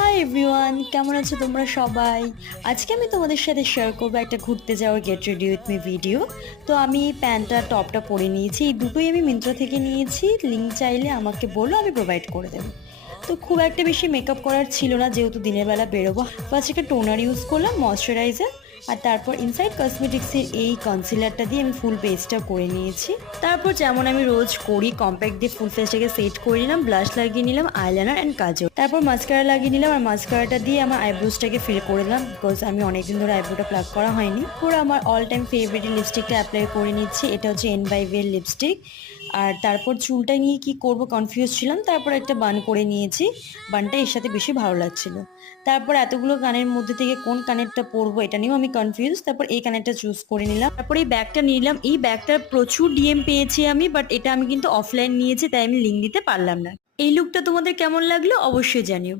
Hi everyone, কেমন আছো তোমরা সবাই? আজকে আমি তোমাদের সাথে শেয়ার করবো একটা ঘুরতে যাওয়ার get ready with me video. তো আমি প্যান্টটা টপটা পরে নিয়েছি, এই দুটোই আমি মিন্ত্রা থেকে নিয়েছি। লিঙ্ক চাইলে আমাকে বলো, আমি প্রোভাইড করে দেবো। তো খুব একটা বেশি মেকআপ করার ছিল না, যেহেতু দিনের বেলা বেরোবো। ফার্স্ট একটা টোনার ইউজ করলাম, ময়শ্চারাইজার, আর তারপর ইনসাইড কসমেটিক্সের এই কনসিলারটা দিয়ে আমি ফুল পেস্টটা করে নিয়েছি। তারপর যেমন আমি রোজ করি, কম্প্যাক্ট দিয়ে ফুল ফেসটাকে সেট করে নিলাম, ব্লাশ লাগিয়ে নিলাম, আইলাইনার অ্যান্ড কাজল, তারপর মাস্কারা লাগিয়ে নিলাম। আর মাস্কারাটা দিয়ে আমার আইব্রোসটাকে ফিল করে দিলাম, বিকজ আমি অনেকদিন ধরে আইব্রোটা প্লাক করা হয়নি। পুরো আমার অল টাইম ফেভারিট লিপস্টিকটা অ্যাপ্লাই করে নিচ্ছি, এটা হচ্ছে N/V এর লিপস্টিক। আর তারপর চুলটা নিয়ে কি করব কনফিউজ ছিলাম, তারপর একটা বান করে নিয়েছি। বানটা এর সাথে বেশি ভালো লাগছিল। তারপর এতগুলো কানের মধ্যে থেকে কোন কানেরটা পরবো এটা নিয়েও আমি কনফিউজ, তারপর এই কানেরটা চুজ করে নিলাম। তারপর এই ব্যাগটা নিলাম, এই ব্যাগটার প্রচুর ডিএম পেয়েছি আমি, বাট এটা আমি কিন্তু অফলাইন নিয়েছি, তাই আমি লিঙ্ক দিতে পারলাম না। এই লুকটা তোমাদের কেমন লাগলো অবশ্যই জানিও।